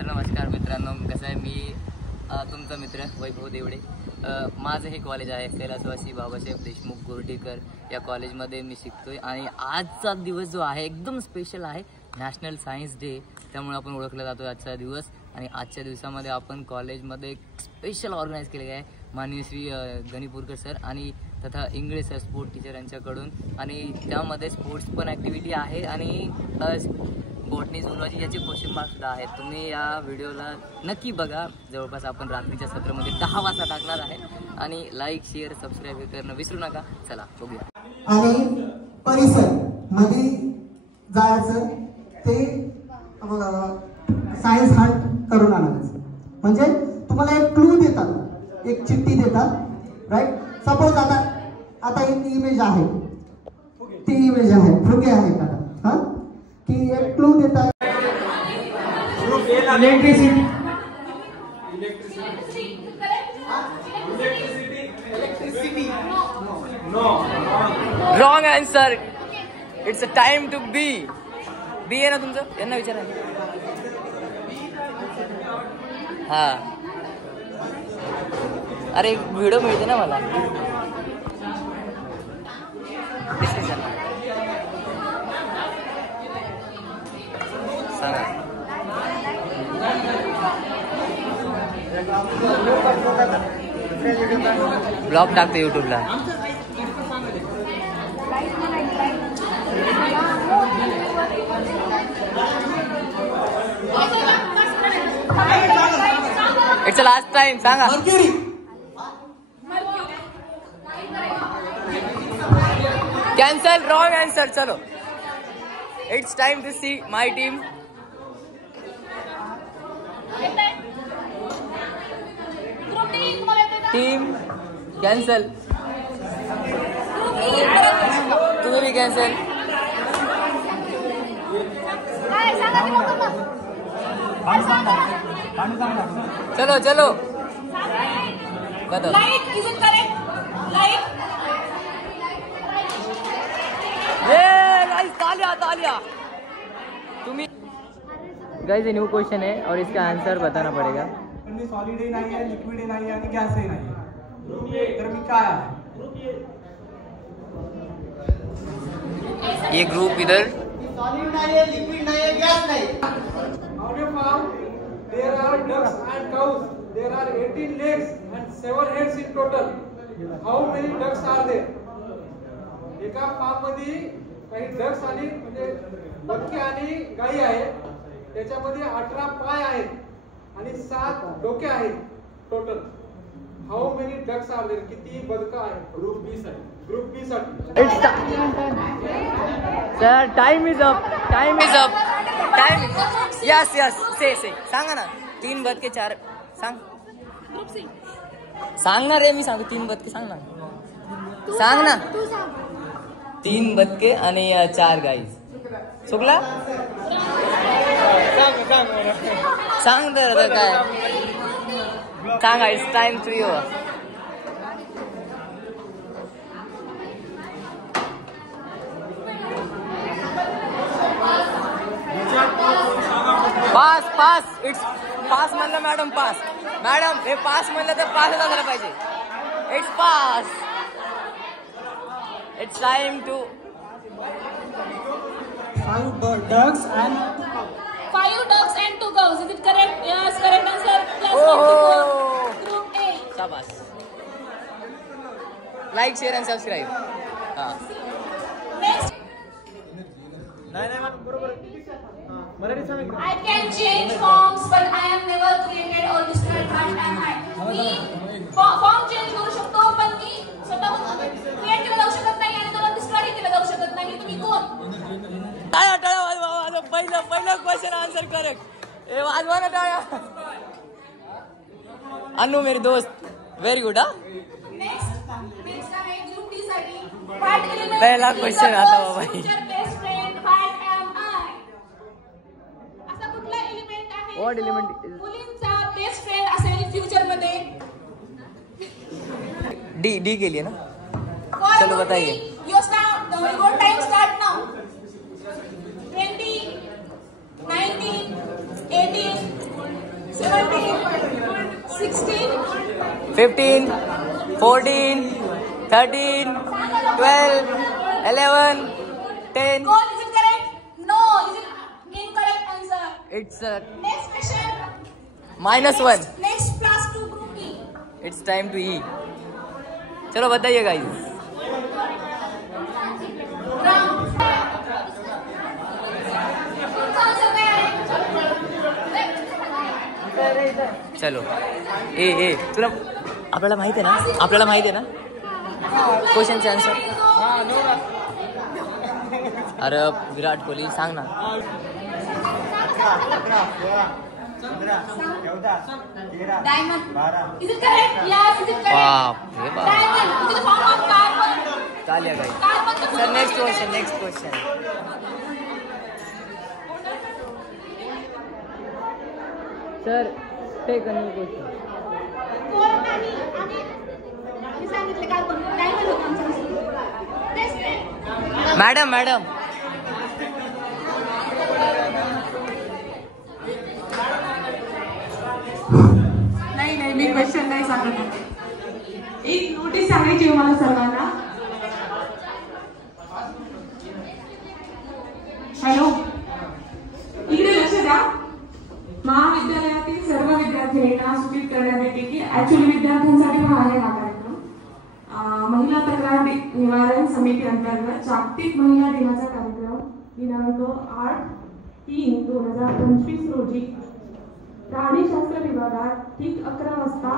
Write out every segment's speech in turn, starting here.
तर नमस्कार मित्रांनो, कसं आहे मी तुमचा मित्र वैभव देवडे. माझं हे कॉलेज आहे कैलासवासी बाबासाहेब देशमुख गोर्डीकर या कॉलेजमध्ये मी शिकतोय आणि आजचा दिवस जो आहे एकदम स्पेशल आहे, नॅशनल सायन्स डे. त्यामुळे आपण ओळखला जातो आजचा दिवस. आणि आजच्या दिवसामध्ये आपण कॉलेजमध्ये एक स्पेशल ऑर्गनाईज केलेलं आहे माननीय श्री गणिपूरकर सर आणि तथा इंगळे सर स्पोर्ट टीचर यांच्याकडून. आणि त्यामध्ये स्पोर्ट्स पण ॲक्टिव्हिटी आहे आणि बॉटनी झूलॉजी याचे क्वेश्चन मार्क सुद्धा आहेत. तुम्ही या व्हिडिओला नक्की बघा. जवळपास आपण रात्रीच्या सत्रामध्ये 10 वाजता टाकणार आहे. आणि लाईक शेअर सबस्क्राईब करणं विसरू नका. चला बघूया. आणि परिसर मध्ये जायचं ते सायन्स हंट करून आणायचं. म्हणजे तुम्हाला एक क्लू देतात, एक चिठ्ठी देतात, राईट. सपोज आता एक इमेज आहे, ती इमेज आहे फुगे आहे का, हा, की एक क्लू देतात. Electricity, wrong answer. It's a time to be. B आहे ना तुमचं? त्यांना विचारा. हा, अरे व्हिडिओ मिळते ना मला. सांगा. ब्लॉग टाकतो यूट्यूबला. It's last time. सांगा. कैंसल. Wrong answer. चलो, it's time to see my team. Team cancel. तुम्हें भी कैंसल. चलो चलो बताओ. तालिया तालिया. तुम्ही गाइस, ये न्यू क्वेश्चन है और इसका आंसर बताना पड़ेगा. सॉलिड ही नाही आहे, लिक्विड ही नाही आहे आणि गॅस ही नाही आहे, तर मी काय आहे? ये ग्रुप इधर. सॉलिड नाही आहे, लिक्विड नाही आहे, गॅस नाही. How do you found? There are ducks and cows. There are 18 legs and 7 heads in total. How many ducks are there? एका फार्म मध्ये काही डक्स आणि म्हणजे बदके आणि गायी आहेत. त्याच्यामध्ये 18 पाय आहेत आणि 7 डोके आहेत total. How many ducks are there? किती बदक आहेत ग्रुप बी साठी? ग्रुप बी साठी. Sir, time is up. Time is up. Time. Yes yes. Say सांगा ना. 3 बदके 4 सांग. सांग ना रे. मी सांगतो 3 बदके. सांग ना. सांग ना. 3 बदके आणि 4 गाई. चुकला? सांग तर काय. सांगा. It's time to you. Pass pass. It's pass म्हणलं मॅडम. Pass madam. हे पास म्हणलं तर पास झालं पाहिजे. It's pass. It's time to. 5 ducks and 2 cows. Is it correct? Yes, correct answer. Plus Oh. Group A. शाबास. Like share आणि subscribe. हां. Next. नाही बरोबर. मराठी सांग. I can change forms, but I am never created or destroyed. What am I? Me form change करू शकतो, पण मी स्वतःहून क्रिएट केलं जाऊ शकत नाही आणि त्याला डिस्ट्रॉय केलं जाऊ शकत नाही. तुम्ही कोण? टाळ्या टाळ्या वाजवा. पहिलं क्वेश्चन आन्सर करेक्ट. ए वाजवा ना टाळ्या. अनु मेरी दोस्त. Very good. हा, नेक्स्ट आहे ग्रुप डी साठी. What element? पहिला क्वेश्चन आता बाबा. Best friend. What am I? असा कुठला एलिमेंट आहे? What element? मुलींचा बेस्ट फ्रेंड असेल फ्युचर मध्ये. डी के लिए ना. चलो बताइए. Your time start now. 20, 19, 18, 16, 15, 14, 13, 12, 11, 10. Goal, is it correct? No, is it incorrect answer? It's Next question. -1. Next class 2 group E. It's time to eat. चलो बताइए गाइस. Round. Answer there. चलो ए तुला आपल्याला माहिती आहे ना क्वेश्चनचे आन्सर. अरे विराट कोहली सांग ना. Diamond. Is it correct? Yes, is it correct? बाप रे बाप. Diamond. Is it the form of carbon? चालेल guys. Carbon. Sir next question. Sir take a new question. कोण नाही आम्ही सांगितले कार्बन. Diamond होतं आमचं. Next. मॅडम नाही मी क्वेश्चन नाही सांगत. एक नोटीस सांगायची आहे मला सर्वांना. हॅलो, इकडे लक्ष द्या. महाविद्यालयातील सर्व विद्यार्थ्यांना सूचित करण्यात येते की ऍक्च्युअली विद्यार्थ्यांसाठी हा आहे हा कार्यक्रम. महिला तक्रार निवारण समिती अंतर्गत जागतिक महिला दिनाचा कार्यक्रम दिनांक 8/3/2025 रोजी प्राणीशास्त्र विभागात ठीक 11 वाजता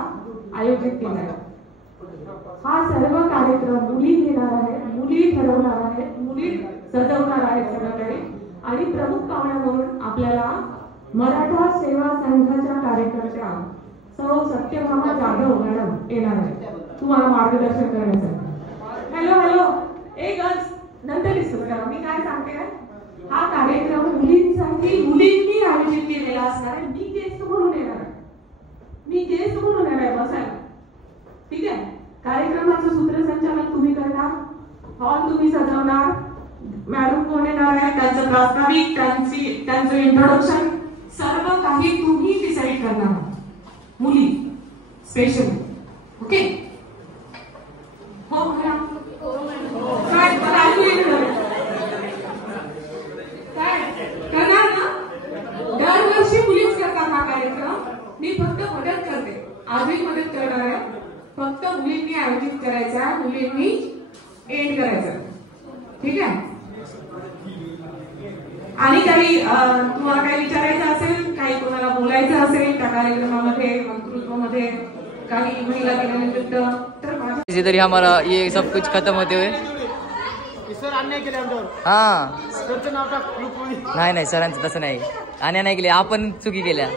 आयोजित केला आहे. हा सर्व कार्यक्रम मुली घेणार आहेत, मुली ठरवणार आहेत, मुली सजवणार आहेत सगळीकडे. आणि प्रमुख पाहुण्या म्हणून आपल्याला मराठा सेवा संघाच्या कार्यकर्त्या सौ सत्यभामा जाधव मॅडम येणार आहेत तुम्हाला मार्गदर्शन करण्यासाठी. हॅलो ए गर्ल्स, नंतर डिस्कस करा. मी काय सांगते, हा कार्यक्रम मुलींनी आयोजित केलेला असणार आहे. मी गेस्ट म्हणून येणार आहे बसायला. ठीक आहे. कार्यक्रमाचं सूत्रसंचालन तुम्ही करणार, हॉल तुम्ही सजवणार, मॅडम कोण येणार आहे त्यांचं प्रास्ताविक, त्यांचं इंट्रोडक्शन सर्व काही तुम्ही डिसाईड करणार, मुली स्पेशल. ओके. हो मॅडम. काय करणार ना. दरवर्षी मुलीच करतात हा कार्यक्रम. मी फक्त मदत करते, आजही मदत करणार आहे. फक्त मुलींनी आयोजित करायचा, मुलींनी एंड करायचं. ठीक आहे. आणि काही तुम्हाला काही विचारायचं असेल, काही कोणाला बोलायचं असेल त्या कार्यक्रमामध्ये, वक्तृत्वामध्ये, काही महिला दिनानिमित्त तर माझ्या इधर ही हमारा ये सब कुछ खत्म होते हुए. सर अन्याय केले आमच्यावर. हा सरचं नाव टाक. नाही सरांचं तसं नाही. अन्याय नाही केले, आपण चुकी केल्या.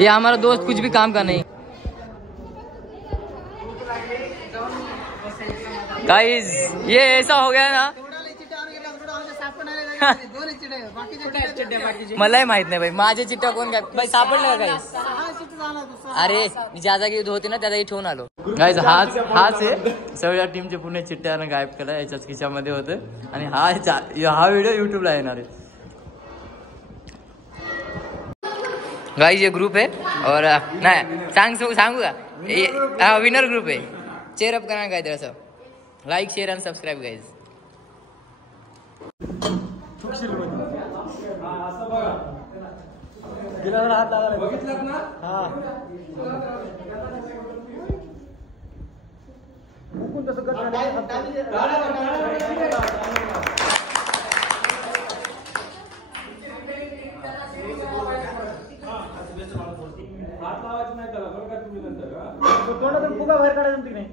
ये हमारा दोस्त कुछ भी काम का नहीं. गाइस ये ऐसा हो गया ना. मलाही माहित नाही भाई माझे चिट्टा कोण काय भाई सापडलं का गाइस. अरे मी ज्या जागी होती ना त्या जागी ठेवून आलो. गाइस हाच आहे सगळ्या टीमचे पूर्ण चिट्ट्यानं गायब केला. याच्याच खिशामध्ये होतं. आणि हा व्हिडिओ युट्यूबला येणार आहे. गाइस ये ग्रुप है और नहीं सांगू का विनर ग्रुप है. चेयर अप करना काय असं. लाईक शेअर आणि सबस्क्राईब गाइस. बघितलं ना. हात लावायचं नाही त्याला बरं का तुम्ही नंतर. तोंडातून फुगा बाहेर काढायचं की नाही.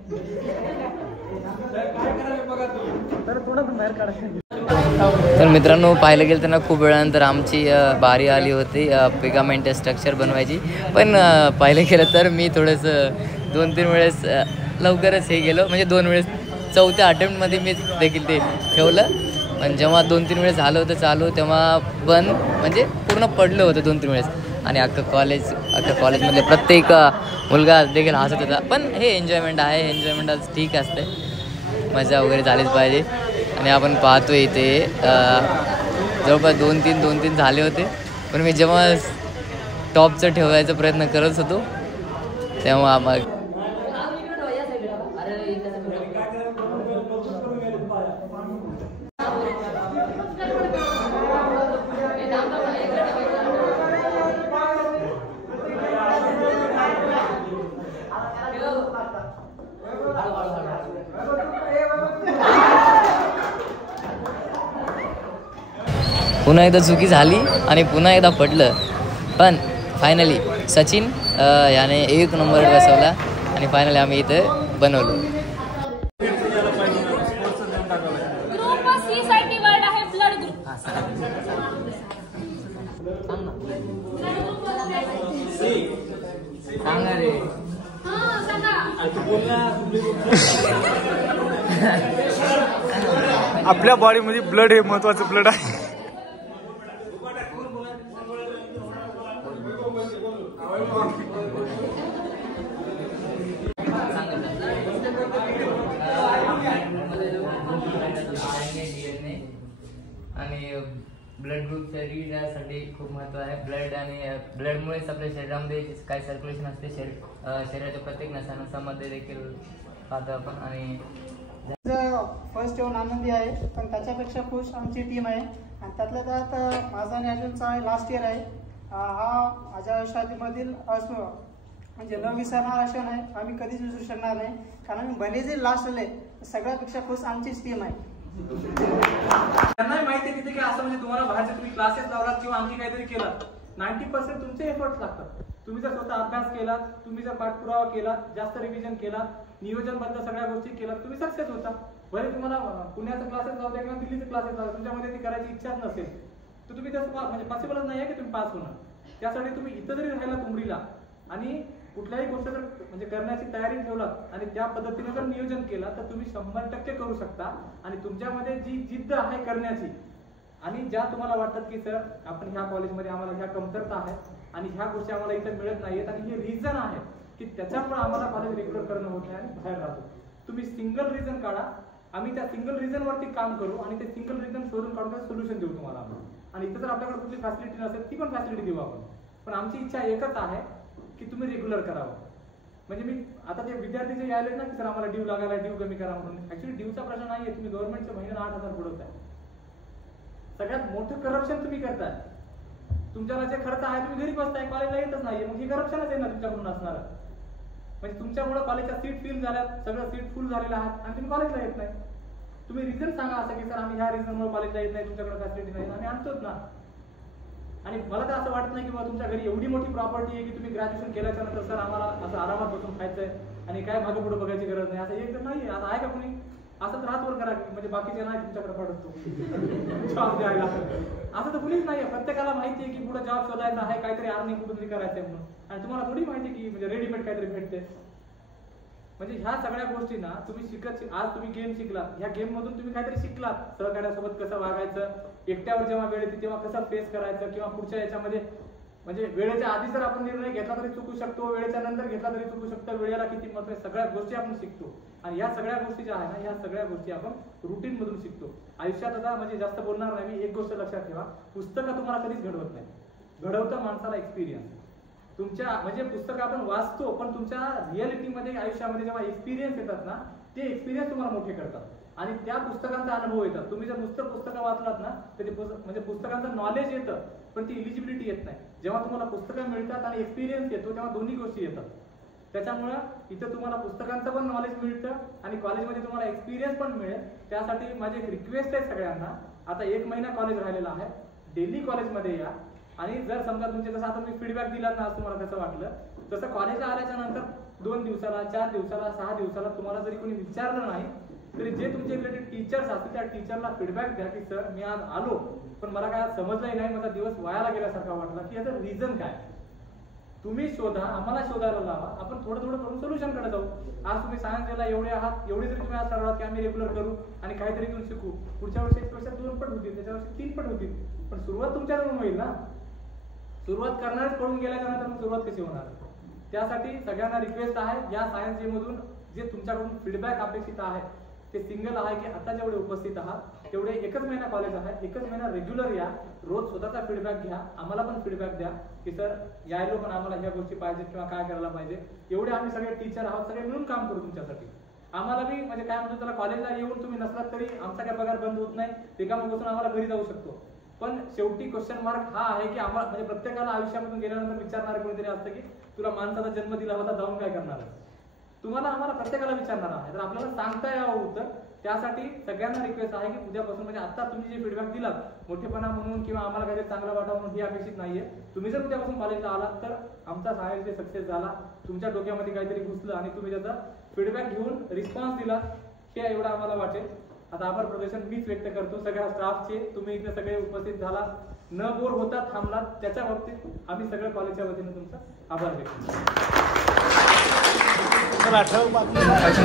काय करायला बघा तुम्ही. तर तोंडातून बाहेर काढायचं. तर मित्रांनो पाहायला गेलं तर ना खूप वेळानंतर आमची बारी आली होती पिगामेंट स्ट्रक्चर बनवायची. पण पाहायला गेलं तर मी थोडंसं 2-3 वेळेस लवकरच हे गेलो. म्हणजे 2 वेळेस 4थ्या अटेम्प्टमध्ये मी देखील ते ठेवलं. पण जेव्हा 2-3 वेळेस झालं होतं चालू तेव्हा बंद म्हणजे पूर्ण पडलं होतं 2-3 वेळेस. आणि अख्खं कॉलेजमधले प्रत्येक मुलगा देखील हसत होता. पण हे एन्जॉयमेंट आहे. एन्जॉयमेंट आज ठीक असते. मजा वगैरे झालीच पाहिजे. आणि आपण पाहतो इथे जवळपास 2-3 झाले होते. पण मी जेव्हा टॉपचं ठेवायचा प्रयत्न करत होतो तेव्हा मग पुन्हा एकदा चुकी झाली आणि पुन्हा एकदा पडलं, पण फायनली सचिन याने 1 नंबर बसवला आणि फायनली आम्ही इथं बनवलो. ग्रुप सी साठी वर्ड आहे ब्लड ग्रुप. सांगा रे. आपल्या बॉडीमध्ये ब्लड हे महत्वाचं ब्लड आहे. आणि ब्लड ग्रुप शरीरासाठी खूप महत्व आहे. ब्लड आणि ब्लडमुळेच आपल्या शरीरामध्ये काय सर्क्युलेशन असते, शरीराच्या प्रत्येक नसामध्ये देखील पाहतो आपण. आणि फर्स्ट येऊन आनंदी आहे, पण त्याच्यापेक्षा खुश आमची टीम आहे. आणि त्यातल्या त्यात माझा आणि अर्जुनचा लास्ट इयर आहे. हा माझ्या आयुष्यामधील म्हणजे न विसरणारा क्षण आहे. आम्ही कधीच विसरू शकणार नाही, कारण आम्ही भले जे लास्ट आले सगळ्यापेक्षा खुश आमचीच टीम आहे. त्यांनाही माहिती आहे तिथे की असं म्हणजे तुम्हाला बाहेरचे तुम्ही क्लासेस लावलात किंवा आणखी काहीतरी केलात, 90% तुमचे एफर्ट्स लागतात. तुम्ही जर स्वतः अभ्यास केलात, तुम्ही जर पाठपुरावा केलात, जास्त रिव्हिजन केलात, नियोजनबद्ध सगळ्या गोष्टी केलात, तुम्ही सक्सेस होता. भले तुम्हाला पुण्याचं क्लासेस लावता किंवा दिल्लीचं क्लासेस लावता, तुमच्यामध्ये ती करायची इच्छाच नसेल तर तुम्ही त्याचं म्हणजे पॉसिबलच नाही आहे की तुम्ही पास होणार. त्यासाठी तुम्ही इथं जरी राहायला तुमरीला आणि कुठल्याही गोष्ट जर म्हणजे करण्याची तयारी ठेवलात आणि त्या पद्धतीने जर नियोजन केलं तर तुम्ही 100% करू शकता. आणि तुमच्यामध्ये जी जिद्द आहे करण्याची आणि ज्या तुम्हाला वाटतात की सर आपण ह्या कॉलेजमध्ये आम्हाला ह्या कमतरता आहेत आणि ह्या गोष्टी आम्हाला इथं मिळत नाहीत आणि हे रिझन आहे की त्याच्यामुळे आम्हाला कॉलेज रेग्युलर करणं होत नाही आणि बाहेर राहतो, तुम्ही सिंगल रिझन काढा. आम्ही त्या सिंगल रिझन वरती काम करू आणि ते सिंगल रिझन शोधून काढून सोल्युशन देऊ तुम्हाला आपण. आणि इथं जर आपल्याकडे कुठली फॅसिलिटी नसेल ती पण फॅसिलिटी देऊ आपण. पण आमची इच्छा एकच आहे की तुम्ही रेग्युलर करावं. म्हणजे मी आता ते विद्यार्थी जे आले ना की सर आम्हाला ड्यू लागायला, ड्यू कमी करा म्हणून. ऍक्च्युली ड्यूचा प्रश्न नाहीये, तुम्ही गव्हर्नमेंटच्या महिन्याला 8,000 बुडवताय. सगळ्यात मोठं करप्शन तुम्ही करताय. तुमच्याला जे खर्च आहे तुम्ही घरी बसताय, कॉलेजला येतच नाहीये, मग हे करप्शनच आहे ना तुमच्याकडून असणार. म्हणजे तुमच्यामुळे कॉलेजच्या सीट फिल झाल्यात, सगळं सीट फुल झालेलं आहे आणि तुम्ही कॉलेजला येत नाही. तुम्ही रिझन सांगा असं की सर आम्ही ह्या रिझनमुळे कॉलेजला येत नाही, तुमच्याकडे फॅसिलिटी नाही. आम्ही आणतोच ना. आणि मला तर असं वाटत नाही की बाबा तुमच्या घरी एवढी मोठी प्रॉपर्टी आहे की तुम्ही ग्रॅज्युएशन केल्याच्या नंतर सर आम्हाला असं आरामात बसून खायचंय आणि काय मागं पुढे बघायची गरज नाही, असं एक तर नाही. आता आहे का कोणी? असंच रातवर करा म्हणजे बाकीचे नाही तुमच्याकडे पडतो जॉब द्यायला, असं तर कुणीच नाहीये. प्रत्येकाला माहिती आहे की पुढे जॉब शोधायचा आहे, काहीतरी अर्निंग कुठून तरी करायचंय म्हणून. आणि तुम्हाला थोडी माहिती की म्हणजे रेडीमेड काहीतरी भेटते. म्हणजे ह्या सगळ्या गोष्टी ना तुम्ही शिकत, आज तुम्ही गेम शिकलात, ह्या गेम मधून तुम्ही काहीतरी शिकलात. सहकार्यासोबत कसं वागायचं, एकट्यावर जेव्हा वेळ येते तेव्हा कसं फेस करायचं, किंवा पुढच्या याच्यामध्ये म्हणजे वेळेच्या आधी जर आपण निर्णय घेतला तरी चुकू शकतो, वेळेच्या नंतर घेतला तरी चुकू शकतो, वेळेला किती महत्व आहे, सगळ्या गोष्टी आपण शिकतो. आणि या सगळ्या गोष्टी ज्या आहे ना, ह्या सगळ्या गोष्टी आपण रुटीन मधून शिकतो. आयुष्यात आता म्हणजे जास्त बोलणार नाही मी, एक गोष्ट लक्षात ठेवा, पुस्तकं तुम्हाला कधीच घडवत नाही, घडवतं माणसाला एक्सपिरियन्स. तुमच्या म्हणजे पुस्तक आपण वाचतो, पण तुमच्या रिअलिटीमध्ये आयुष्यामध्ये जेव्हा एक्सपिरियन्स येतात ना, ते एक्सपिरियन्स तुम्हाला मोठे करतात आणि त्या पुस्तकांचा अनुभव येतात. तुम्ही जर नुसतं पुस्तकं वाचलात ना तर ते म्हणजे पुस्तकांचं नॉलेज येतं पण ती इलिजिबिलिटी येत नाही. जेव्हा तुम्हाला पुस्तकं मिळतात आणि एक्सपिरियन्स येतो तेव्हा दोन्ही गोष्टी येतात. त्याच्यामुळे इथं तुम्हाला पुस्तकांचं पण नॉलेज मिळतं आणि कॉलेजमध्ये तुम्हाला एक्सपिरियन्स पण मिळेल. त्यासाठी माझी एक रिक्वेस्ट आहे सगळ्यांना, आता 1 महिना कॉलेज राहिलेला आहे, डेली कॉलेजमध्ये या. आणि जर समजा तुमचे जसं आता तुम्ही फीडबॅक दिलात ना, तुम्हाला कसं वाटलं, तसं कॉलेजला आल्याच्या नंतर 2 दिवसाला, 4 दिवसाला, 6 दिवसाला तुम्हाला जरी कोणी विचारलं नाही तरी जे तुमचे रिलेटेड टीचर्स असतील त्या टीचरला फीडबॅक द्या की सर मी आज आलो पण मला काय समजलंही नाही, माझा दिवस वायाला गेल्यासारखा वाटला, की याचं रिझन काय. तुम्ही शोधा, आम्हाला शोधायला लावा, आपण थोडं थोडं करून सोल्युशन कडे जाऊ. आज तुम्ही सायन्स डेला एवढे आहात, एवढे जरी तुम्ही आज ठरवलात की आम्ही रेग्युलर करू आणि काहीतरी घेऊन शिकू, पुढच्या वर्षी 1 पेक्षा 2 पट होतील, त्याच्या वर्षी 3 पट होतील, पण सुरुवात तुमच्याकडून होईल ना. सुरुवात करणारच पडून गेल्याच्या नंतर मग सुरुवात कशी होणार. त्यासाठी सगळ्यांना रिक्वेस्ट आहे, या सायन्स डे मधून जे तुमच्याकडून फीडबॅक अपेक्षित आहे ते सिंगल आहे की आता जेवढे उपस्थित आहात तेवढे एकच महिना कॉलेज आहे, एकच महिना रेग्युलर या, रोज स्वतःचा फीडबॅक घ्या, आम्हाला पण फीडबॅक द्या की सर यायलो पण आम्हाला ह्या गोष्टी पाहिजेत किंवा काय करायला पाहिजे. एवढे आम्ही सगळे टीचर आहोत, सगळे मिळून काम करू तुमच्यासाठी. आम्हाला बी म्हणजे काय म्हणतो त्याला, कॉलेजला येऊन तुम्ही नसलात तरी आमचा काय पगार बंद होत नाही, रिकामा बसून आम्हाला घरी जाऊ शकतो. पण शेवटी क्वेश्चन मार्क हा आहे की आम्हाला म्हणजे प्रत्येकाला आयुष्यामधून गेल्यानंतर विचारणार कोणीतरी असतं की तुला माणसाचा जन्म दिला होता, जाऊन काय करणार आहे. तुम्हाला आम्हाला प्रत्येकाला विचारणार आहे, तर आपल्याला सांगता यावं उत्तर. त्यासाठी सगळ्यांना रिक्वेस्ट आहे की उद्यापासून म्हणजे आता तुम्ही जे फीडबॅक दिलात मोठेपणा म्हणून किंवा आम्हाला काहीतरी चांगलं वाटावं म्हणून ही अपेक्षित नाहीये. तुम्ही जर उद्यापासून कॉलेजला आलात तर आमचा सायन्स डे सक्सेस झाला, तुमच्या डोक्यामध्ये काहीतरी घुसलं आणि तुम्ही त्याचा फीडबॅक घेऊन रिस्पॉन्स दिला, हे एवढं आम्हाला वाटेल. आता आभार प्रदर्शन मीच व्यक्त करतो सगळ्या स्टाफचे. तुम्ही इथे सगळे उपस्थित झाला, न बोर होता थांबलात, त्याच्या बाबतीत आम्ही सगळ्या कॉलेजच्या वतीने तुमचा आभार व्यक्त करतो.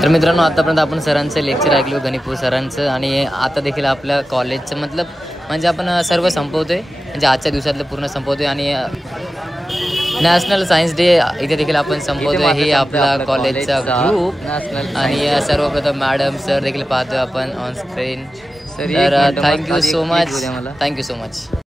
तर मित्रांनो, आतापर्यंत आपण सरांचं लेक्चर ऐकलो, गणितपूर सरांचं, आणि आता देखील आपल्या कॉलेजचं म्हणजे आपण सर्व संपवतोय, म्हणजे आजच्या दिवसातलं पूर्ण संपवतोय. आणि नॅशनल सायन्स डे इथे देखील आपण संपवतोय. हे आपला कॉलेजचा ग्रुप आणि सर्वप्रथम मॅडम सर देखील पाहतोय आपण ऑन स्क्रीन. तर थँक्यू सो मच.